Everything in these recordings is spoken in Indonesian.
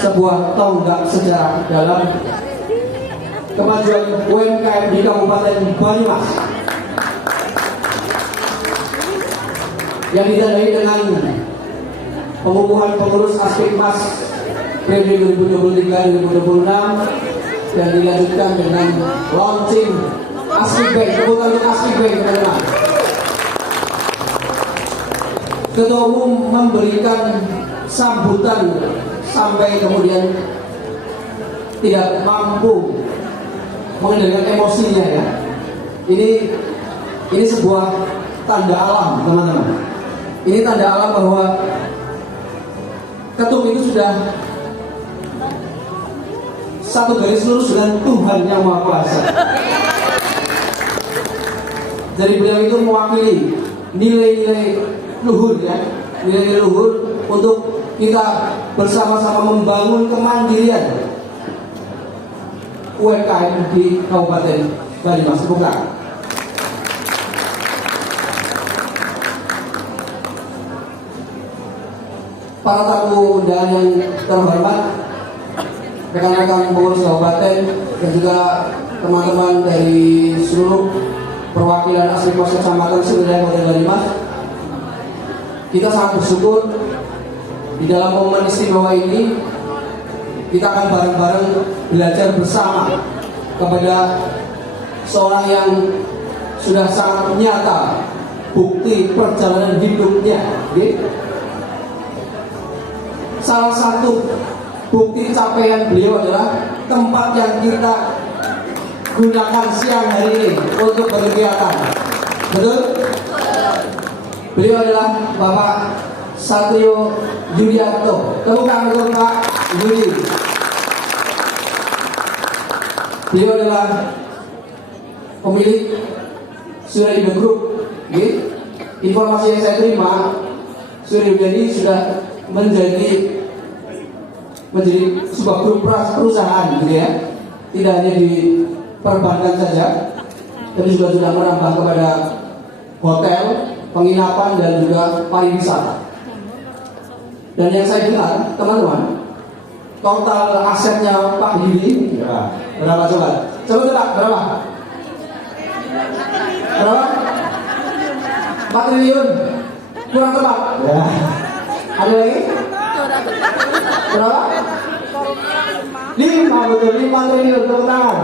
sebuah tonggak sejarah dalam kemajuan UMKM di Kabupaten Banyumas yang ditandai dengan pengukuhan pengurus Aspikmas periode 2023-2026 dan dilanjutkan dengan launching Aspikbank. Kebutuhan untuk Aspikbank, teman-teman. Ketua Umum memberikan sambutan sampai kemudian tidak mampu mengendalikan emosinya ya. Ini sebuah tanda alam, teman-teman. Ini tanda alam bahwa ketum itu sudah satu garis lurus dengan Tuhan Yang Maha Kuasa. Jadi beliau itu mewakili nilai-nilai luhur ya, nilai-nilai luhur untuk kita bersama-sama membangun kemandirian UMKM di Kabupaten Banyumas. Bukan. Para tamu undangan yang terhormat, rekan-rekan pengurus kabupaten dan juga teman-teman dari seluruh perwakilan Aspikmas Kecamatan seluruh Kabupaten Banyumas, kita sangat bersyukur di dalam momen istimewa ini kita akan bareng-bareng belajar bersama kepada seorang yang sudah sangat nyata bukti perjalanan hidupnya. Salah satu bukti capaian beliau adalah tempat yang kita gunakan siang hari ini untuk berkegiatan. Betul? Beliau adalah Bapak Satrio Yudiarto. Tepuk tangan untuk Pak Yudi. Beliau adalah pemilik Surya Indo Group. Informasi yang saya terima, Surya Indo ini sudah menjadi sebuah grup perusahaan gitu ya. Tidak hanya di perbankan saja, tapi juga sudah merambah kepada hotel, penginapan dan juga pariwisata. Dan yang saya dengar, teman-teman, total asetnya Pak Yudi ya, berapa coba? Coba tebak berapa? Berapa? 4 triliun. Kurang tepat. Ya. Ada lagi? Berapa? 5, betul, 5 triliun. Tepuk tangan.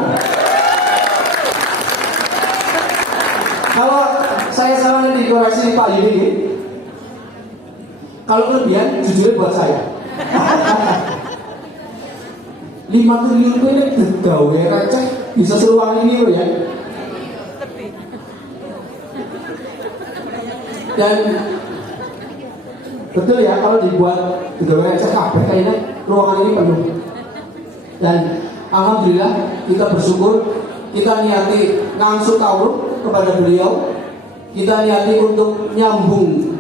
Kalau saya salah dikoreksi Pak Yudi, kalau kelebihan jujur buat saya. 5 triliun itu ini gawe receh bisa seluang ini loh ya. Dan betul ya, kalau dibuat gawe receh kabeh kayaknya ruangan ini penuh. Dan alhamdulillah kita bersyukur, kita niati ngangsu kawruh kepada beliau, kita niati untuk nyambung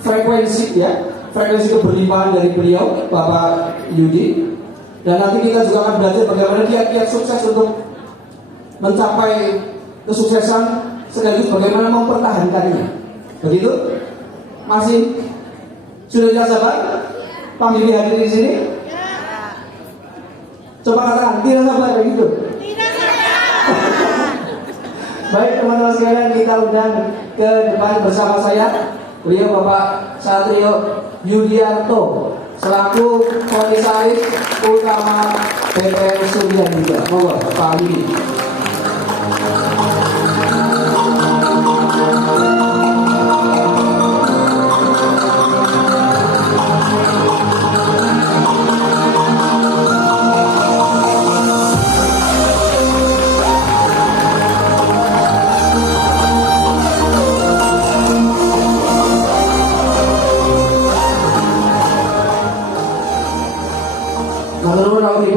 frekuensi ya, frekuensi keberlimpahan dari beliau Bapak Yudi. Dan nanti kita juga akan belajar bagaimana kiat-kiat sukses untuk mencapai kesuksesan sekaligus bagaimana mempertahankannya. Begitu? Masih sudah tidak sabar? Pak Yudi hadir di sini? Coba katakan, tidak sabar begitu? Tidak sabar. Baik teman-teman sekalian, kita undang ke depan bersama saya beliau Bapak Satrio Yudiarto selaku Komisaris Utama PT Surya Indo. Monggo Pak Yudi.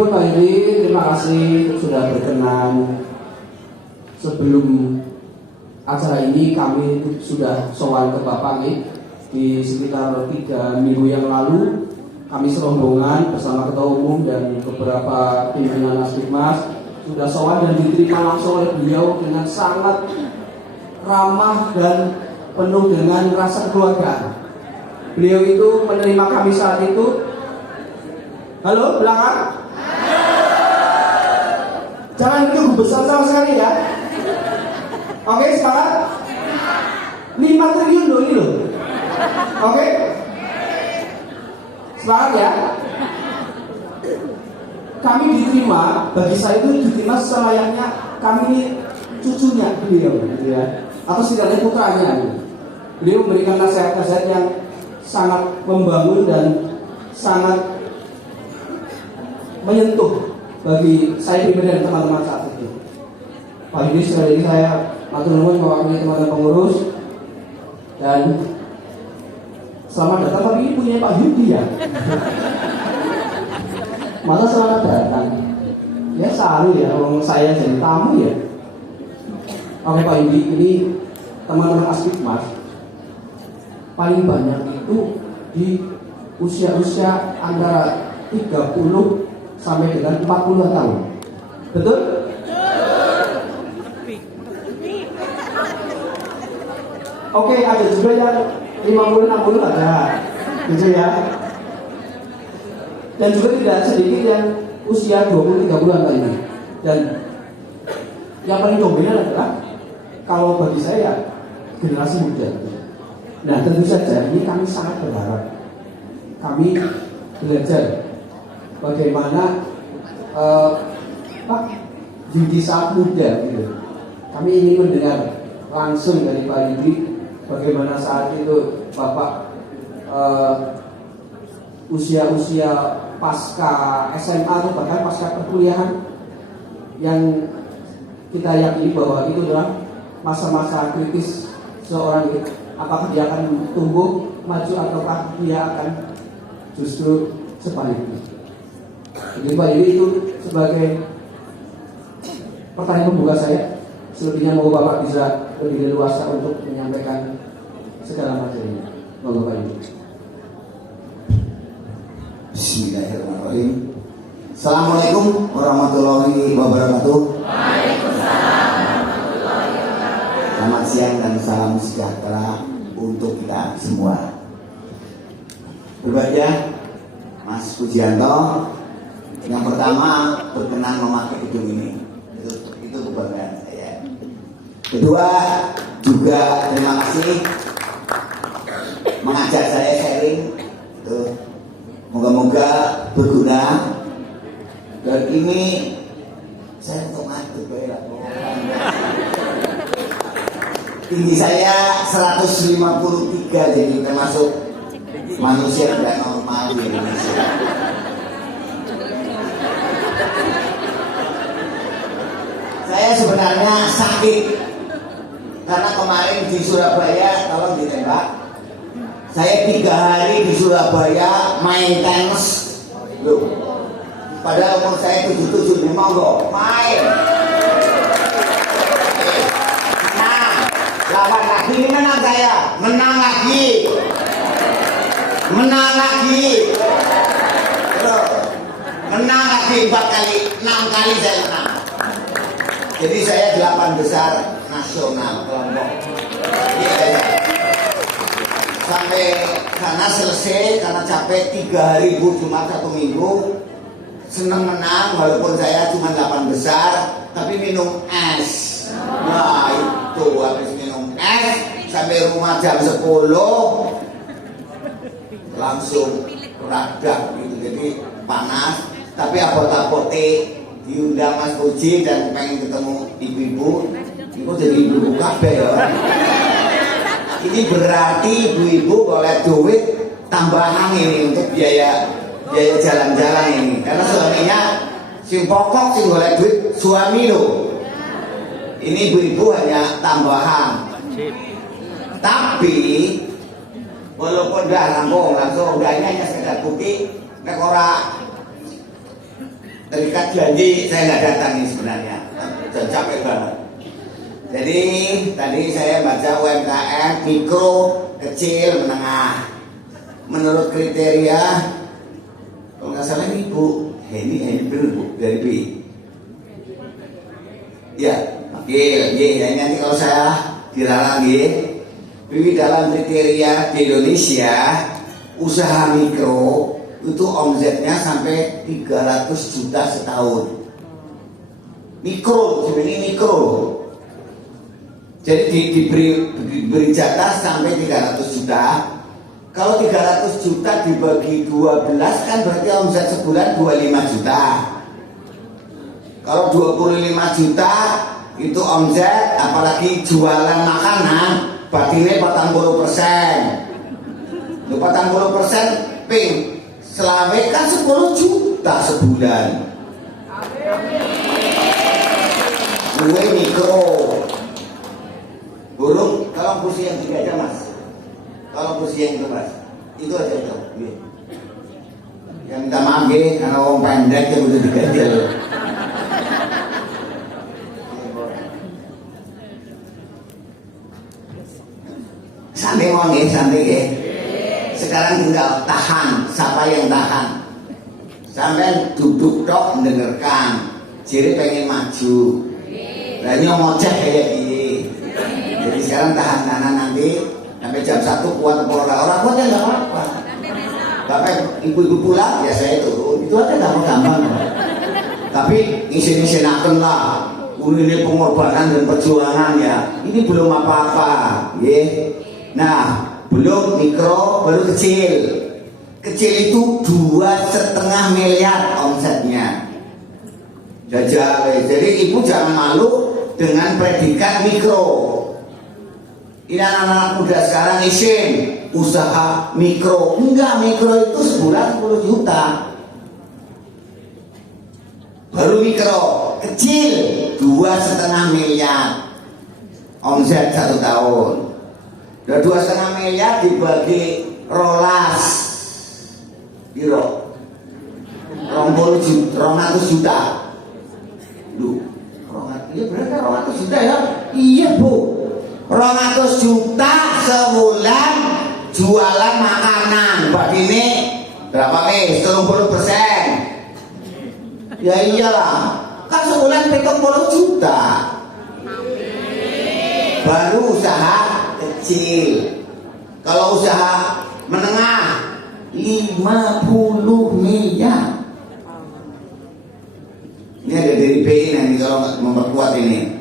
Pak Yudi, terima kasih sudah berkenan. Sebelum acara ini kami sudah sowan ke Bapak di sekitar 3 minggu yang lalu. Kami serombongan bersama Ketua Umum dan beberapa pimpinan Aspikmas sudah sowan dan diterima langsung oleh beliau dengan sangat ramah dan penuh dengan rasa keluarga. Beliau itu menerima kami saat itu Halo, belakang. Jangan itu besar sama sekali ya. Oke, sekarang 5 triliun loh ini loh. Oke, semangat ya. Kami diterima, bagi saya itu diterima selayaknya kami ini cucunya beliau, gitu ya, atau setidaknya putranya. Beliau memberikan nasihat-nasihat yang sangat membangun dan sangat menyentuh bagi saya pribadi dan teman-teman saat itu. Pak Yudi, sekali lagi saya matur nuwun mewakili teman-teman pengurus dan selamat datang. Tapi ini punya Pak Yudi ya. Masa selamat datang? Ya saru ya, kalau saya jadi tamu ya. Oke Pak Yudi, ini teman-teman Aspikmas paling banyak itu di usia-usia antara 30 sampai dengan 40 tahun. Betul? Oke, ada juga yang 50-60 ada, gitu ya. Dan juga tidak sedikit yang usia 20-30an tadi. Dan yang paling dominan adalah kalau bagi saya generasi muda. Nah, tentu saja ini kami sangat berharap. Kami belajar bagaimana Yudi saat muda gitu. Kami ingin mendengar langsung dari Pak Yudi bagaimana saat itu Bapak usia-usia pasca SMA atau bahkan pasca perkuliahan yang kita yakini bahwa itu adalah masa-masa kritis seorang itu. Apakah dia akan tumbuh maju ataukah dia akan justru sebaliknya. Jadi Pak Yudi itu sebagai pertanyaan pembuka saya. Selebihnya mau Bapak bisa lebih leluasa untuk menyampaikan segala materinya. Monggo Pak Yudi. Bismillahirrahmanirrahim. Assalamualaikum warahmatullahi wabarakatuh. Waalaikumsalam warahmatullahi wabarakatuh. Selamat siang dan salam sejahtera untuk kita semua. Berbahagia Mas Pujianto yang pertama berkenan memakai gedung ini. Itu kebanggaan saya. Kedua juga terima kasih mengajak saya sharing. Moga-moga berguna. Dan ini saya untuk ngaduk ya. Tinggi saya 153, jadi termasuk manusia tidak normal di Indonesia. Saya sebenarnya sakit karena kemarin di Surabaya tolong ditembak. Saya 3 hari di Surabaya main tenis. Loh, padahal umur saya 77, monggo main. Lawan lagi, ini menang saya, menang lagi, menang lagi, menang lagi 4 kali, 6 kali saya menang. Jadi saya 8 besar nasional kelompok. Sampai sana selesai karena capek 3 hari Jumat 1 minggu. Senang menang walaupun saya cuma 8 besar, tapi minum es. Nah itu habis minum es sampai rumah jam 10 langsung radang gitu, jadi panas. Tapi apot-apote diundang Mas Puji dan pengen ketemu ibu-ibu, itu jadi ibu kabeh ya. Ini berarti ibu-ibu boleh duit tambahan ini untuk biaya jalan-jalan ini, karena suaminya sing pokok sing boleh duit suami lo. Ini ibu-ibu hanya tambahan. Tapi walaupun udah langsung udah ini hanya sekedar bukti, nek ora terikat janji saya nggak datang ini sebenarnya. Sudah capek banget. Jadi tadi saya baca UMKM mikro, kecil, menengah. Menurut kriteria, kalau nggak salah ini Bu, ini benar Bu dari B. Ya, oke, ya nanti kalau saya dilarang Bibi dalam kriteria di Indonesia usaha mikro itu omsetnya sampai 300 juta setahun. Mikro, sebenarnya mikro. Jadi diberi jatah sampai 300 juta. Kalau 300 juta dibagi 12 kan berarti omset sebulan 25 juta. Kalau 25 juta itu omset, apalagi jualan makanan, berarti 40%. 40% ping selawe kan 10 juta sebulan. Gue mikro. Burung, tolong kursi yang 3 aja mas. Tolong kursi yang itu mas. Itu aja itu. Yang minta maaf ya, karena orang pendek yang udah diganjel. Santai mau nggih, santai nggih. Sekarang tinggal tahan. Siapa yang tahan? Sampai duduk tok mendengarkan. Jadi pengen maju. Lah ngoceh kayak gini. Jadi sekarang tahan nanti sampai jam 1 kuat orang kuat ya nggak apa-apa. Bapak ibu-ibu pulang ya saya turun. Itu aja gampang-gampang. Tapi ngisi-ngisinaken lah. Ini pengorbanan dan perjuangan ya. Ini belum apa-apa. Nah, belum mikro, baru kecil. Kecil itu 2,5 miliar omsetnya. Jajal. Jadi ibu jangan malu dengan predikat mikro. Ini anak-anak muda sekarang isin usaha mikro. Enggak, mikro itu sebulan 10 juta. Baru mikro, kecil 2,5 miliar omset 1 tahun. Dan 2,5 miliar dibagi rolas biro 200 juta. Duh, iya berarti 200 juta ya? Iya bu, 200 juta sebulan jualan makanan. Bagi ini berapa nih? 30%. Ya iyalah, kan sebulan 30 juta. Baru usaha kecil. Kalau usaha menengah 50 miliar. Ini ada dari BI nanti kalau memperkuat ini.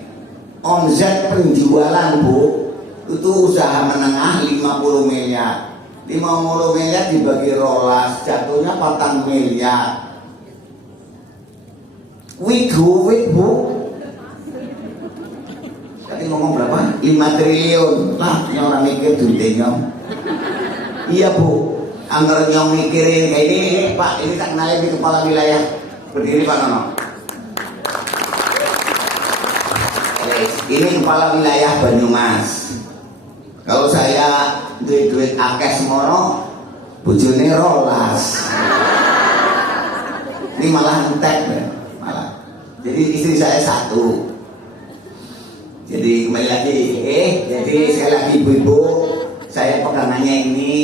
Omset penjualan bu itu usaha menengah 50 miliar. 50 miliar dibagi rolas jatuhnya 4 miliar. Wih bu. Tadi ngomong berapa? 5 triliun. Lah, ini orang mikir duitnya. Iya bu. Anggar nyong mikirin kayak ini Pak, ini tak kenalin di kepala wilayah. Berdiri Pak Nono. Ini kepala wilayah Banyumas. Kalau saya duit akeh semono, bojone rolas. Ini malah entek malah. Jadi istri saya 1. Jadi kembali lagi, jadi sekali lagi ibu-ibu, saya pegangannya ini,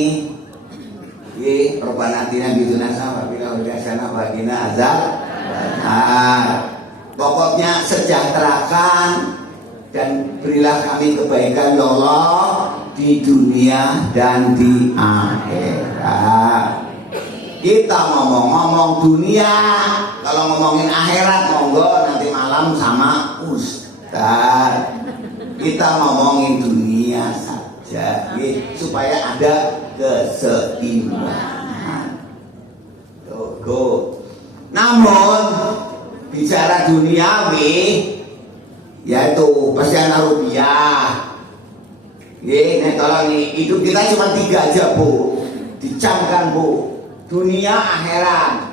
Robbana-atina fid dunya hasanah wa fil akhirati hasanah wa qina adzabannar. Pokoknya sejahterakan dan berilah kami kebaikan ya Allah di dunia dan di akhirat. Kita ngomong-ngomong dunia, kalau ngomongin akhirat monggo nanti malam sama Ustaz. Kita ngomongin dunia saja, supaya ada keseimbangan. Namun bicara duniawi, yaitu pasti ada rupiah. Kalau nih hidup kita cuma 3 aja bu, dicamkan bu. Dunia akhirat.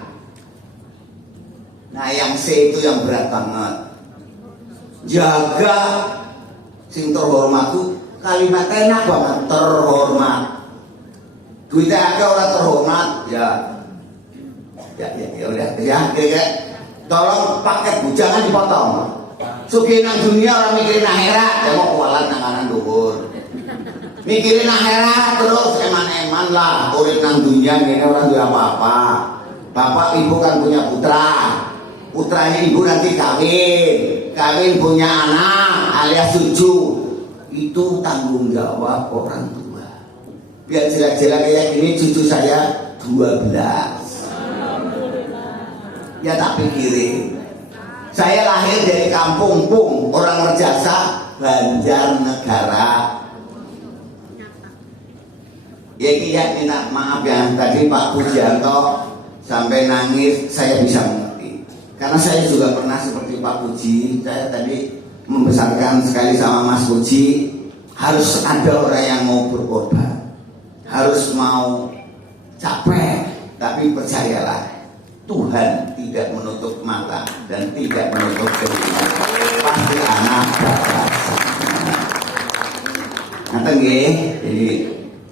Nah yang C itu yang berat banget. Jaga sing terhormat tuh kalimat enak banget, terhormat. Duitnya agak orang terhormat ya udah ya. Tolong paket bujangan dipotong. Sugih nang dunia orang mikirin akhirat, ya mau kualat nang kanan dhuwur. Mikirin akhirat terus eman-eman lah. Urip nang dunia ngene orang duwe apa-apa. Bapak ibu kan punya putra. Putranya ibu nanti kawin punya anak alias cucu. Itu tanggung jawab orang tua. Biar jelek-jelek kayak gini cucu saya 12. Ya tak pikirin. Saya lahir dari kampung Pung, orang Rejasa, Banjarnegara. Ya minta maaf ya, tadi Pak Pujianto sampai nangis, saya bisa mengerti. Karena saya juga pernah seperti Pak Puji. Saya tadi membesarkan sekali sama Mas Puji. Harus ada orang yang mau berkorban, harus mau capek, tapi percayalah, Tuhan tidak menutup mata dan tidak menutup telinga. Pasti anak bakal nanti nggih. Jadi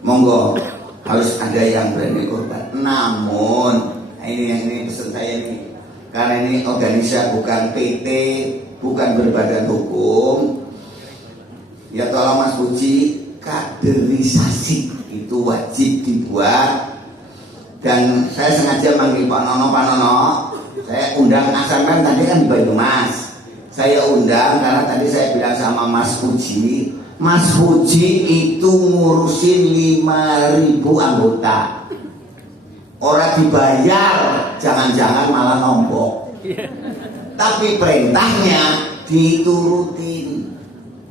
monggo harus ada yang berani korban. Namun ini pesan saya nih, karena ini organisasi bukan PT, bukan berbadan hukum. Ya tolong Mas Puji, kaderisasi itu wajib dibuat. Dan saya sengaja manggil Pak Nono, saya undang Asaman tadi kan di Banyumas. Saya undang karena tadi saya bilang sama Mas Puji itu ngurusin 5.000 anggota. Orang dibayar, jangan-jangan malah nombok. Tapi perintahnya diturutin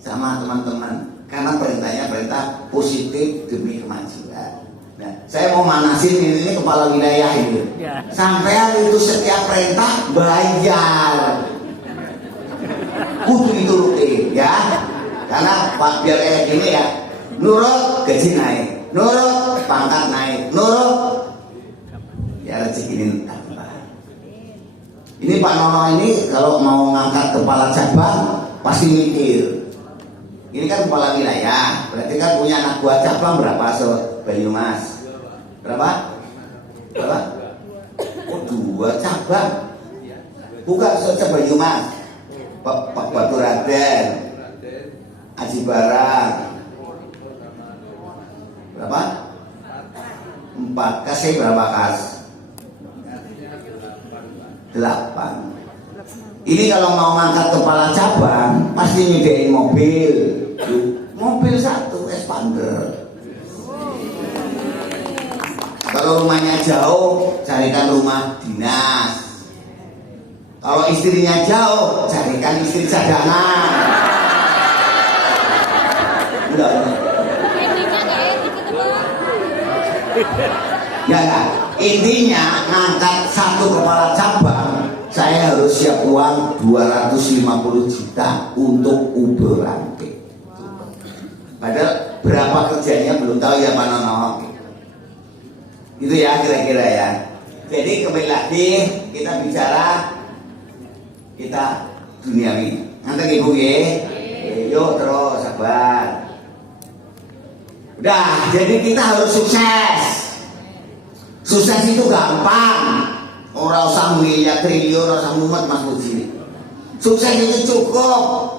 sama teman-teman. Karena perintahnya perintah positif demi kemajuan. Nah, saya mau manasin ini kepala wilayah ini. Sampai itu setiap perintah bayar. Kudu diturutin ya. Karena Pak biar kayak gini ya. Nurut gaji naik, nurut pangkat naik, nurut ya rezeki tambah. Ini Pak Nono ini kalau mau ngangkat kepala cabang pasti mikir. Ini kan kepala wilayah, berarti kan punya anak buah cabang berapa Banyumas? Berapa? Oh 2 cabang. Bukan saja Banyumas, Pak Baturaden, Aji Barang. Berapa? 4. Kasih berapa kas? 8. Ini kalau mau ngangkat kepala cabang pasti nyediain mobil. Mobil 1 expander. Kalau rumahnya jauh, carikan rumah dinas. Kalau istrinya jauh, carikan istri cadangan. Enggak. Ya, intinya ngangkat 1 kepala cabang, saya harus siap uang 250 juta untuk ubur ranting. Padahal berapa kerjanya belum tahu ya Pak Nono. Itu ya kira-kira ya. Jadi kembali lagi kita bicara kita duniawi. Nanti ibu ya. Yuk terus sabar. Udah, jadi kita harus sukses. Sukses itu gampang. Orang usah miliar triliun, orang usah mumet Mas Puji. Sukses itu cukup.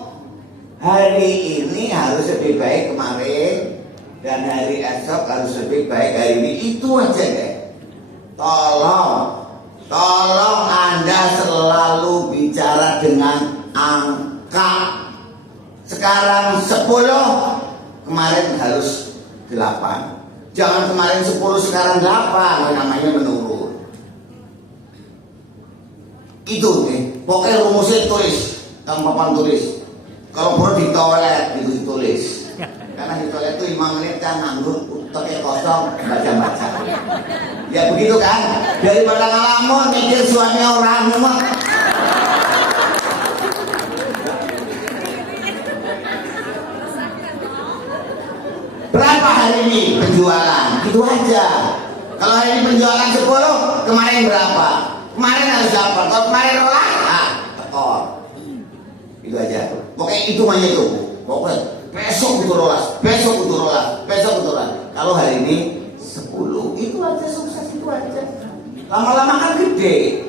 Hari ini harus lebih baik kemarin, dan hari esok harus lebih baik hari ini. Itu aja deh. Tolong Anda selalu bicara dengan angka. Sekarang 10, kemarin harus 8. Jangan kemarin 10 sekarang 8, namanya menurun. Itu nih, pokoknya rumusnya tulis, Kang Papan tulis. Kalau perlu di toilet itu ditulis. Karena di toilet itu 5 menit kan nganggur, otaknya kosong, baca-baca. Ya begitu kan? Daripada ngalamun mikir suaminya orang rumah. Berapa hari ini penjualan? Itu aja. Kalau hari ini penjualan 10, kemarin berapa? Kemarin harus dapat. Kalau kemarin rolah, tekor. Itu aja. Pokoknya itu hanya itu. Pokoknya besok butuh rolas, besok butuh rolas, besok butuh rolas. Kalau hari ini 10, itu aja sukses itu aja. Lama-lama kan gede.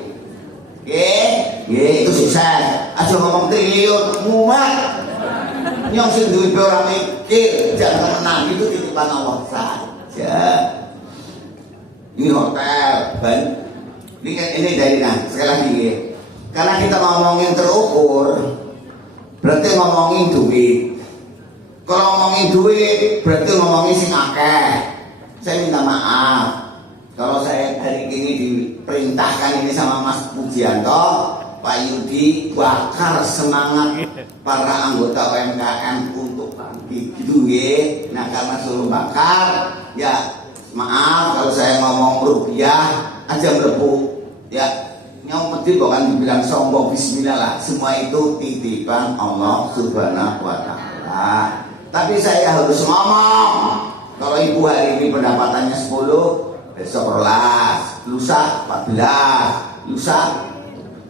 Itu sukses. Aja ngomong triliun, mumat. Nyong sing duwe orang mikir, jangan menang itu titipan Allah saja. Ini hotel, ban. Ini dari sekali lagi ya. Karena kita ngomongin terukur, berarti ngomongin duit. Kalau ngomongin duit, berarti ngomongin sing akeh. Saya minta maaf. Kalau saya hari ini diperintahkan ini sama Mas Pujianto, Pak Yudi, bakar semangat para anggota UMKM untuk bangkit gitu ya. Nah karena suruh bakar, ya maaf kalau saya ngomong rupiah aja melepuh ya. Yang penting bukan dibilang sombong, bismillah lah. Semua itu titipan Allah Subhanahu wa Ta'ala. Tapi saya harus ngomong. Kalau ibu hari ini pendapatannya 10, besok 12, lusa 14, lusa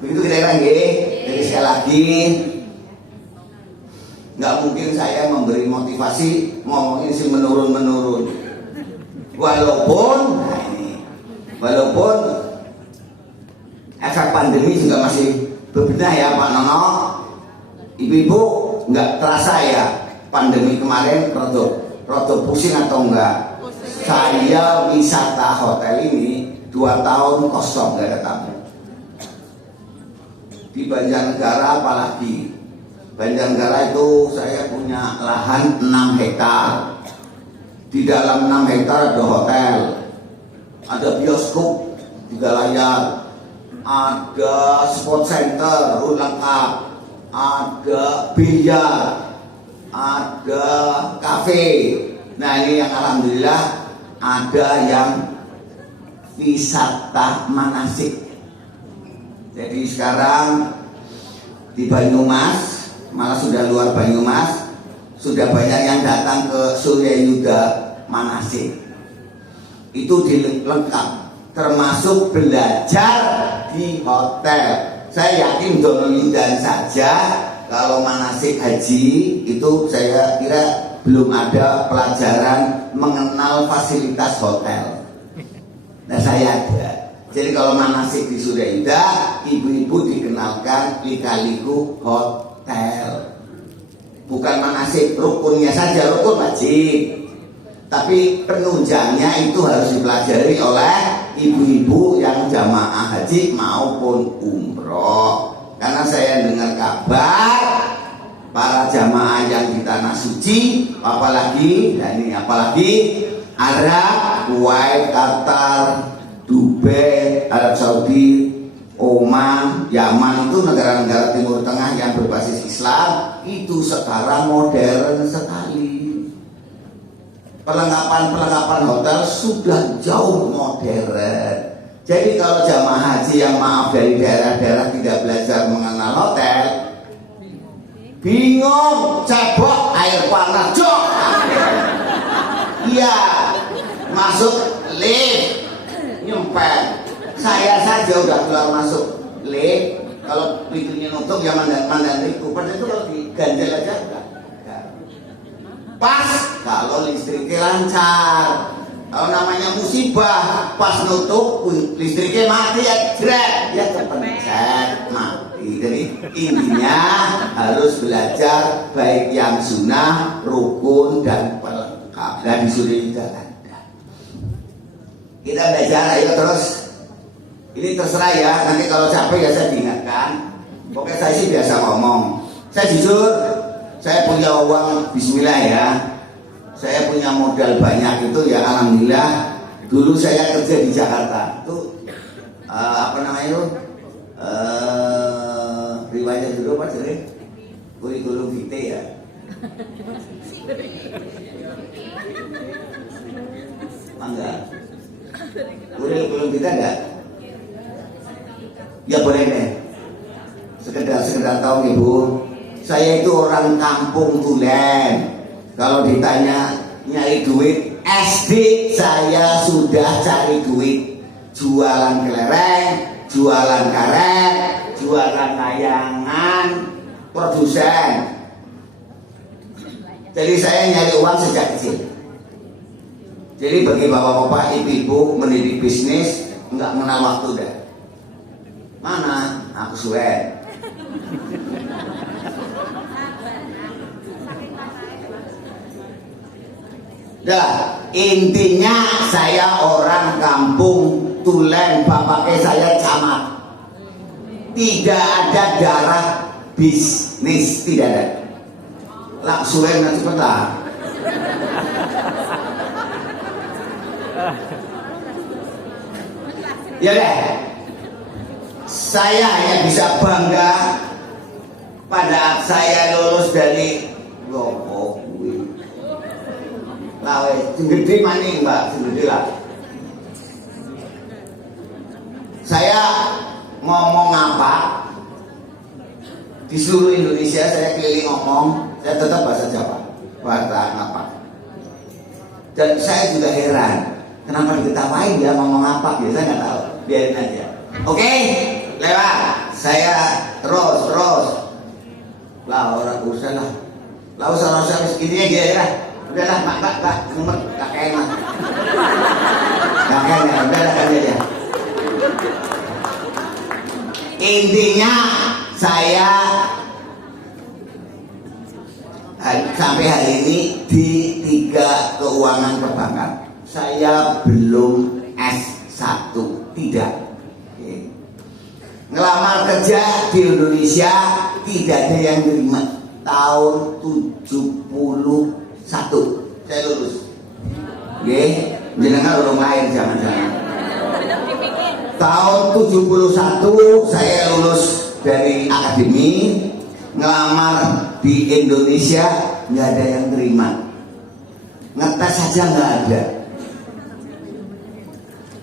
begitu kira-kira nggih. Jadi sekali lagi nggak mungkin saya memberi motivasi ngomongin si menurun-menurun. Walaupun efek pandemi juga masih bebenah ya Pak Nono. Ibu-ibu nggak terasa ya pandemi kemarin rodo pusing atau enggak? Saya wisata hotel ini 2 tahun kosong, gak ada tamu. Di Banjarnegara apalagi. Banjarnegara itu saya punya lahan 6 hektar. Di dalam 6 hektar ada hotel, ada bioskop 3 layar, ada sport center lengkap, ada biliar, ada kafe. Nah ini yang alhamdulillah ada yang wisata manasik. Jadi sekarang di Banyumas, malah sudah luar Banyumas, sudah banyak yang datang ke Surya Yuda manasik. Itu dilengkap, termasuk belajar di hotel. Saya yakin Dono Yudan saja kalau manasik haji itu saya kira belum ada pelajaran mengenal fasilitas hotel. Nah saya ada. Jadi kalau manasik di Surya Yuda, ibu-ibu dikenalkan lika-liku hotel. Bukan manasik rukunnya saja, rukun wajib. Tapi penunjangnya itu harus dipelajari oleh ibu-ibu yang jamaah haji maupun umroh. Karena saya dengar kabar para jamaah yang di tanah suci, apalagi Arab, Kuwait, Qatar, Dubai, Arab Saudi, Oman, Yaman, itu negara-negara Timur Tengah yang berbasis Islam, itu sekarang modern sekali. Perlengkapan hotel sudah jauh modern. Jadi kalau jamaah haji yang maaf dari daerah-daerah tidak belajar mengenal hotel, bingung, cebok, air panas, jok. Iya, masuk lift, nyempet. Saya saja udah keluar masuk lift, kalau pintunya nutup ya mandan itu. Padahal itu kalau diganjel aja enggak. Pas kalau listriknya lancar. Kalau namanya musibah, pas nutup listriknya mati ya jret, ya kepencet mati. Jadi intinya harus belajar baik yang sunnah, rukun dan pelengkap. Dan disuruh juga ada. Kita belajar ayo terus. Ini terserah ya. Nanti kalau capek ya saya diingatkan. Pokoknya saya sih biasa ngomong. Saya jujur, saya punya uang, bismillah ya. Saya punya modal banyak itu ya alhamdulillah. Dulu saya kerja di Jakarta itu riwayat dulu apa sih? Kurikulum vitae ya. Enggak. Kurikulum vitae enggak? Ya boleh deh. Sekedar tahu Ibu. Saya itu orang kampung tulen. Kalau ditanya nyari duit, SD saya sudah cari duit. Jualan kelereng, jualan karet, jualan layangan, produsen. Jadi saya nyari uang sejak kecil. Jadi bagi bapak-bapak, ibu-ibu mendidik bisnis nggak mengenal waktu deh. Mana? Aku suwe. Dah, intinya saya orang kampung tulen, bapaknya saya camat. Tidak ada darah bisnis, tidak ada. Langsung nanti cepetan. Ya deh, saya hanya bisa bangga pada saya lulus dari Lopo kuwi. Lawe, gede maning mbak, gede lah. Saya ngomong apa di seluruh Indonesia, saya keliling ngomong, saya tetap bahasa Jawa, bahasa ngapa. Dan saya juga heran, kenapa diketawain dia ngomong apa, biasa nggak tahu, biarin aja. Oke, lewat, saya terus. Lah orang usah lah, lah usah segini aja ya, udahlah mbak, nggak kayak mah, nggak kayak, udah aja. Intinya saya sampai hari ini di 3 keuangan perbankan saya belum S1, tidak. Oke. Ngelamar kerja di Indonesia tidak ada yang terima. Tahun 71 saya lulus. Oke, jenengan belum lahir jangan-jangan. Tahun 71 saya lulus dari akademi, ngelamar di Indonesia nggak ada yang terima, ngetes saja nggak ada.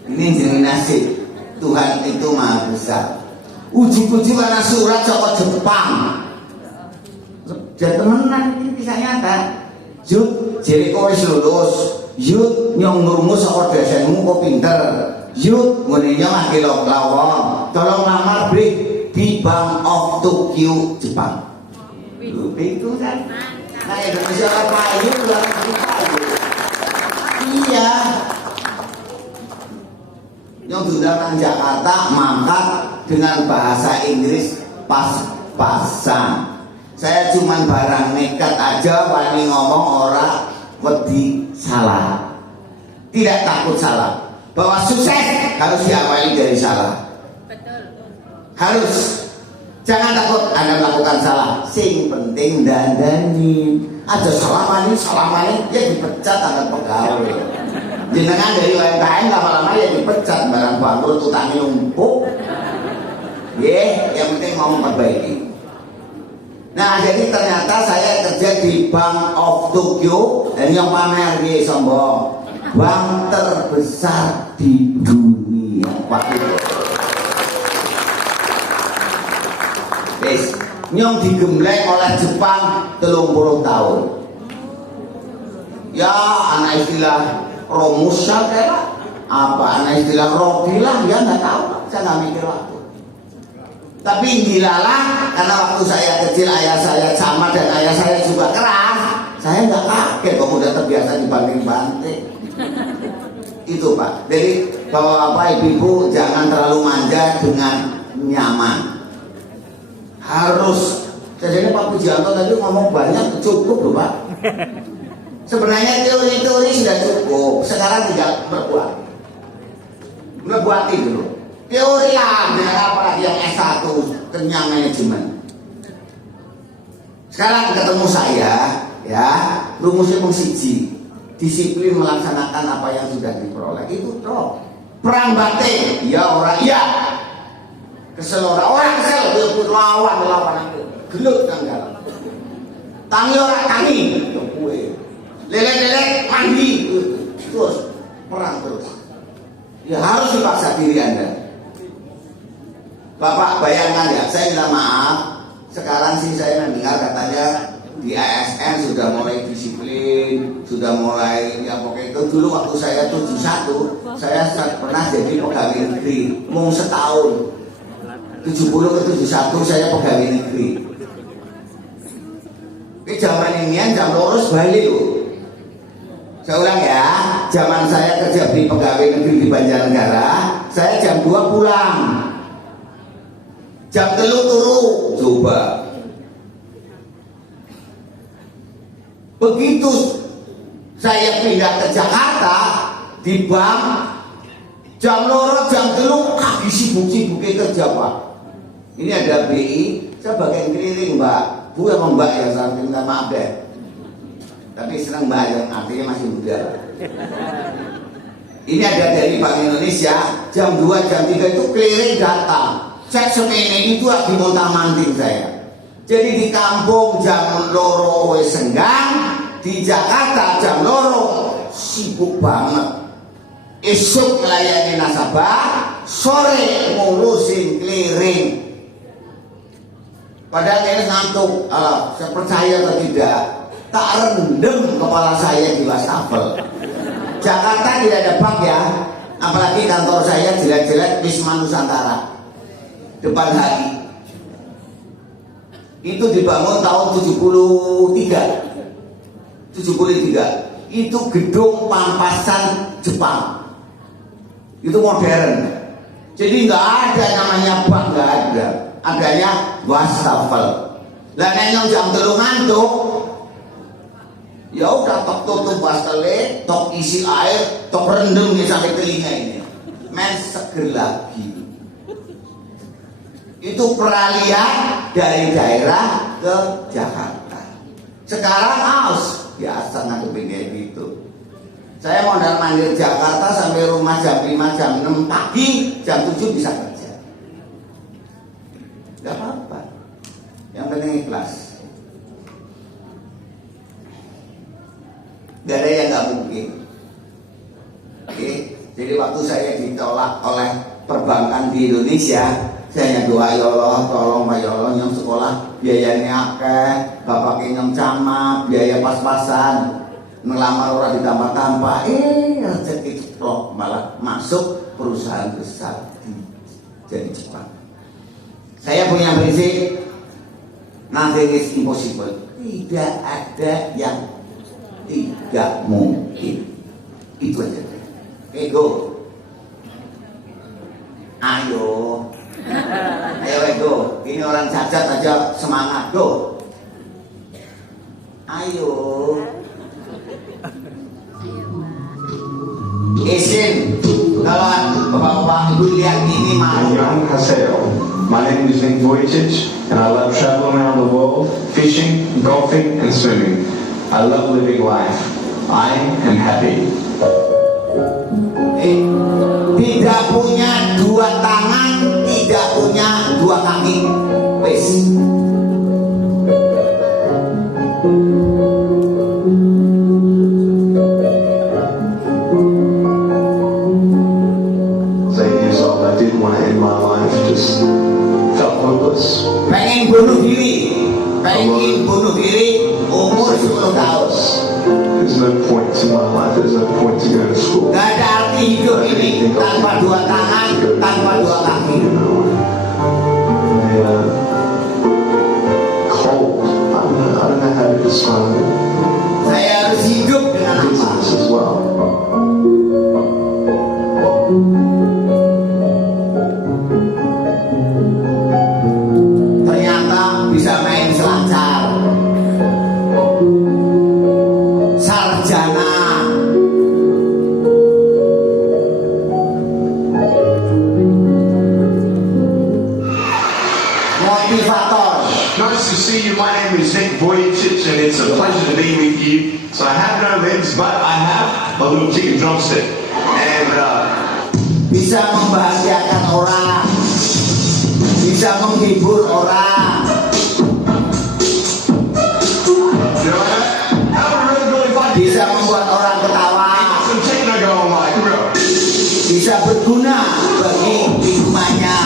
Ini jenis nasib, Tuhan itu maha besar. Uji-uji warna surat saka Jepang, jadi temenan ini bisa nyata. Yud, jadi kowe lulus, yud nyong ngurungu saka desainmu kok pinter. Yud, nguninya lagi lawang, tolong lamar di Bank of Tokyo, Jepang. Itu kan, nah Indonesia apa aja udah iya. Yang sudah nang Jakarta mangkat dengan bahasa Inggris pas-pasan. Saya cuman barang nekat aja, wani ngomong orang wedi salah. Tidak takut salah. Bahwa sukses harus diawali dari salah. Betul. Harus. Jangan takut Anda melakukan salah. Sing penting dandani. Ada salah maning ya dipecat Anda pegawai. Jenengan dari UMKM lama-lama ya dipecat, barang bangkrut utangnya numpuk. Yang penting mau memperbaiki. Nah, jadi ternyata saya kerja di Bank of Tokyo dan yang pamer dia sombong. Bank terbesar di dunia waktu itu. Nyong digembleng oleh Jepang 30 tahun. Ya, anak istilah Romusha kayak apa, anak istilah Rodilah, ya nggak tahu, saya nggak mikir waktu. Tapi dilalah karena waktu saya kecil ayah saya sama dan ayah saya juga keras. Saya nggak kaget kok udah terbiasa dibanting-banting. Itu Pak. Jadi bapak-bapak ibu-ibu jangan terlalu manja dengan nyaman. Harus. Jadi Pak Pujianto tadi ngomong banyak, cukup loh Pak. Sebenarnya teori-teori sudah cukup. Sekarang tidak berbuat. Berbuati dulu. Teori lah, apalagi yang S1 kenyang manajemen. Sekarang ketemu saya, ya rumusnya siji. Disiplin melaksanakan apa yang sudah diperoleh itu toh. Perang batin, ya orang iya. Kesel orang kesel, dia lawan itu. Gelut tanggal. Tangi orang tangi, lele mandi, terus perang terus. Ya harus dipaksa diri Anda. Bapak bayangkan ya, saya minta maaf. Sekarang sih saya mendengar katanya di ASN sudah mulai disiplin, sudah mulai ya pokoknya itu. Dulu waktu saya 71, saya pernah jadi pegawai negeri, mau setahun. 70 ke 71 saya pegawai negeri. Ini zaman ini jam lurus balik loh. Saya ulang ya, zaman saya kerja di pegawai negeri di Banjarnegara, saya jam 2 pulang. Jam 3 turu, coba. Begitu saya pindah ke Jakarta di bank, jam 2 jam 3 kaki sibuk-sibuknya kerja Pak. Ini ada BI, saya bagian keliling Mbak. Bu emang Mbak ya, saya minta maaf deh. Tapi senang Mbak yang artinya masih muda. Ini ada dari Bank Indonesia, jam 2, jam 3 itu clearing data. Cek semene itu lagi monta-manting saya. Jadi di kampung jam loro wis senggang, di Jakarta jam loro sibuk banget. Esok melayani nasabah, sore ngurusin clearing. Padahal saya ngantuk, saya percaya atau tidak, tak rendem kepala saya di wastafel. Jakarta tidak ada bank ya, apalagi kantor saya jelek-jelek Wisma Nusantara depan HI. Itu dibangun tahun 73. Itu gedung pampasan Jepang. Itu modern. Jadi nggak ada namanya bank, nggak ada. Adanya wastafel. Lah nek jam 3 ngantuk, ya udah tok tutup wastafel, tok isi air, tok rendem nih sampai telinga ini. Men seger lagi. Itu peralihan dari daerah ke Jakarta. Sekarang aus biasa ngadepin kayak gitu. Saya modal mandir Jakarta sampai rumah jam 5, jam 6 pagi, jam 7 bisa kerja. Gak apa-apa. Yang penting ikhlas. Gak ada yang gak mungkin. Oke. Jadi waktu saya ditolak oleh perbankan di Indonesia, saya hanya doa, ya Allah, tolong Pak ya Allah, yang sekolah biayanya akeh, bapak yang camat, biaya pas-pasan, melamar orang ditambah-tambah, rezeki ceplok, malah masuk perusahaan besar jadi cepat. Saya punya prinsip, nothing is impossible. Tidak ada yang tidak mungkin. Itu aja. Oke, go. Ayo. Ayo, go. Ini orang cacat aja semangat, go. Ayo. Izin, kalau bapak-bapak ibu lihat ini mau. Annyeonghaseyo. My name is Nick Vujicic, and I love traveling around the world, fishing, golfing, and swimming. I love living life. I am happy. Tidak punya dua tangan, tidak punya dua kaki. Wes. Pengen bunuh diri umur 10 tahun. There's no point to my life, there's no point to go to school. Gak ada arti hidup ini tanpa dua tangan, tanpa dua kaki. Cold. I don't know how to describe it. Saya harus hidup dengan apa? Business as well. Bisa main selancar, sarjana, motivator. Nice to see you. My name is Nick Vujicic, and it's a pleasure to be with you. So I have no legs, but I have a little chicken drumstick, and bisa membahagiakan orang, bisa menghibur orang. Bisa membuat orang ketawa, bisa berguna bagi lingkungannya.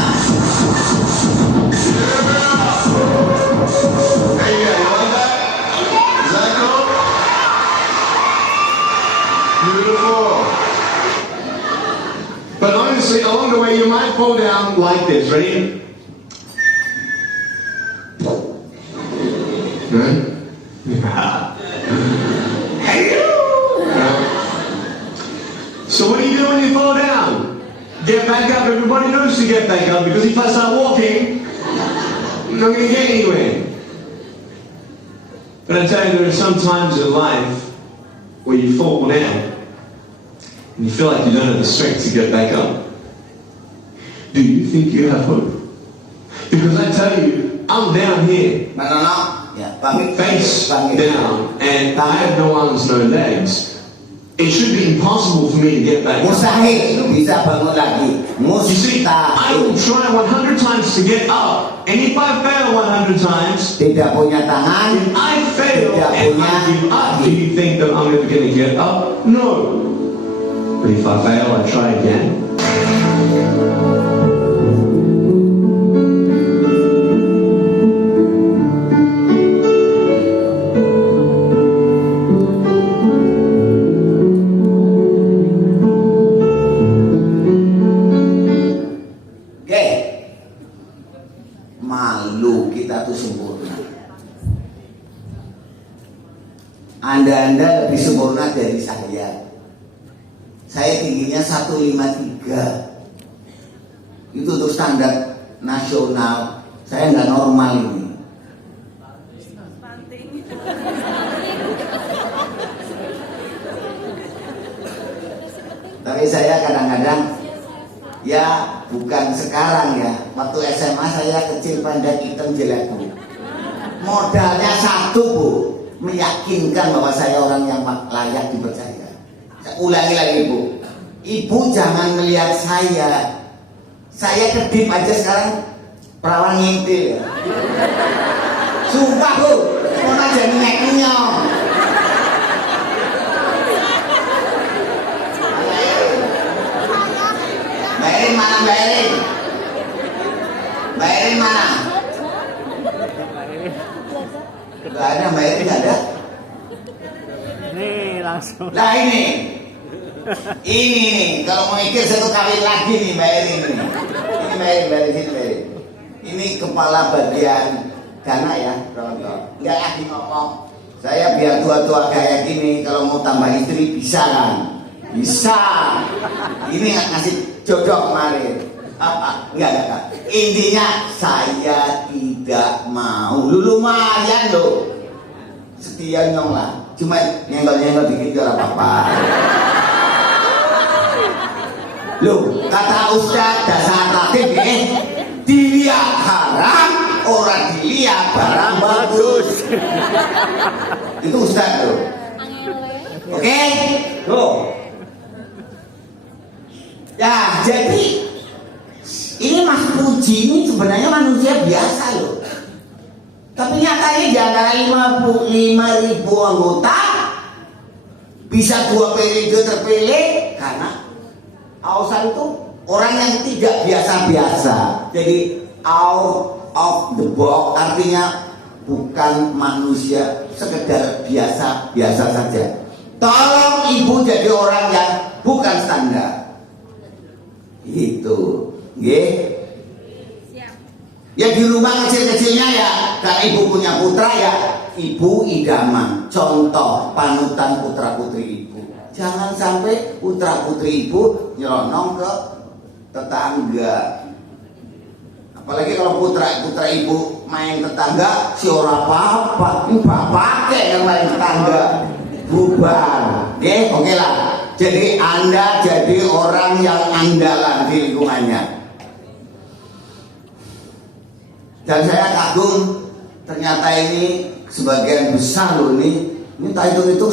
But honestly, along the way, you might fall down like this. Ready? So what do you do when you fall down? Get back up. Everybody knows to get back up, because if I start walking, I'm not going to get anywhere. But I tell you, there are some times in life where you fall down and you feel like you don't have the strength to get back up. Do you think you have hope? Because I tell you, I'm down here, Ya, bangkit, face bangkit. down, and I have no arms, no legs. it should be impossible for me to get back up. Mustahil bisa bangun lagi. You see, I will Mustahil. try 100 times to get up, and if I fail 100 times, Tidak punya tangan. if I fail and I give up, do you think that I'm ever going to get up? No. But if I fail, I try again. Oke. Malu kita tuh sempurna. Anda lebih sempurna dari saya. Saya tingginya 153. Itu untuk standar nasional. Saya nggak normal ini. Tapi saya kadang-kadang, ya bukan sekarang ya. Waktu SMA saya kecil, pendek, hitam, jelek, Bu. Modalnya satu, Bu, meyakinkan bahwa saya orang yang layak dipercaya. Saya ulangi lagi, Bu. Ibu jangan melihat saya. Saya kedip aja sekarang perawan ngintil ya. Sumpah, Bu, mau aja nyek-nyok. Mbak Erin mana, Mbak Erin? Mbak Erin mana? Gak ada, Mbak Erin gak ada. Nih langsung. Nah ini nih, kalau mau mikir saya tuh kawin lagi nih Mbak Erin ini. Ini Mbak Erin, Mbak Erin, sini Mbak Erin. Ini kepala bagian Gana ya, nggak lagi ngomong. Saya biar tua-tua kayak gini, kalau mau tambah istri bisa kan? Bisa. Ini ngasih jodoh kemarin. Enggak. Intinya saya tidak mau. Lu lumayan loh. Setia nyong lah. Cuma nyenggol-nyenggol dikit juga apa-apa. Loh, kata Ustaz dasar Latin dilihat haram, orang dilihat barang bagus. Itu Ustaz loh. Oke? Tuh. Ya, jadi ini Mas Puji ini sebenarnya manusia biasa loh. Tapi nyatanya di antara 55.000 anggota bisa 2 periode terpilih karena Ausan itu orang yang tidak biasa-biasa. Jadi out of the box artinya bukan manusia sekedar biasa-biasa saja. Tolong ibu jadi orang yang bukan standar. Itu, nggih. Ya di rumah kecil-kecilnya ya, kalau ibu punya putra ya, ibu idaman, contoh panutan putra-putri ibu. Jangan sampai putra-putri ibu nyelonong ke tetangga. Apalagi kalau putra ibu main tetangga, si ora apa-apa, ini bapaknya yang main tetangga, bubar. Oke lah. Jadi Anda jadi orang yang andalan di lingkungannya. Dan saya kagum, ternyata ini sebagian besar loh ini tak hitung-hitung